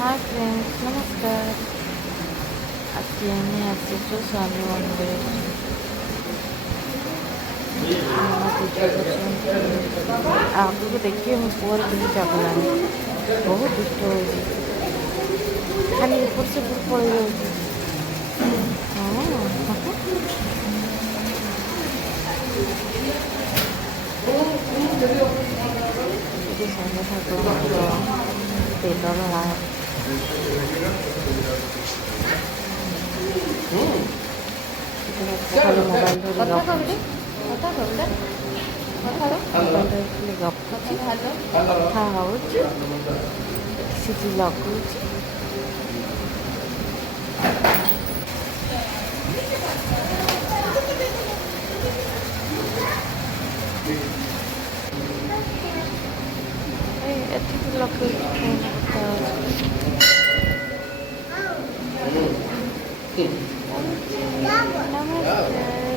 Hi friends, नमस्कार। আজকে আমি আসছি স্বামী মন্দিরে। ଆଗକୁ ଦେଖିବେ ମୋ ପୁଅର କିଛି ଚଗଲାମି, ବହୁତ ଦୁଷ୍ଟ ହେଉଛି, ଖାଲି ଏପଟ ସେପଟ ପଳେଇ ଯାଉଛି। ହଁ ଏଠି ଶନି ଠାକୁରଙ୍କର ତେଲ ଢଳା ଖାଲି ମୋବାଇଲ ଧରି ଗପୁଛି, ମୋବାଇଲ ଧରି ଗପୁଛି, କଥା ହେଉଛି, ସେଠି ଲଗାଉଛି। ଏଠିକି ଲଗାଉଛି, କଥା ହେଉଛି। ନମସ୍କାର।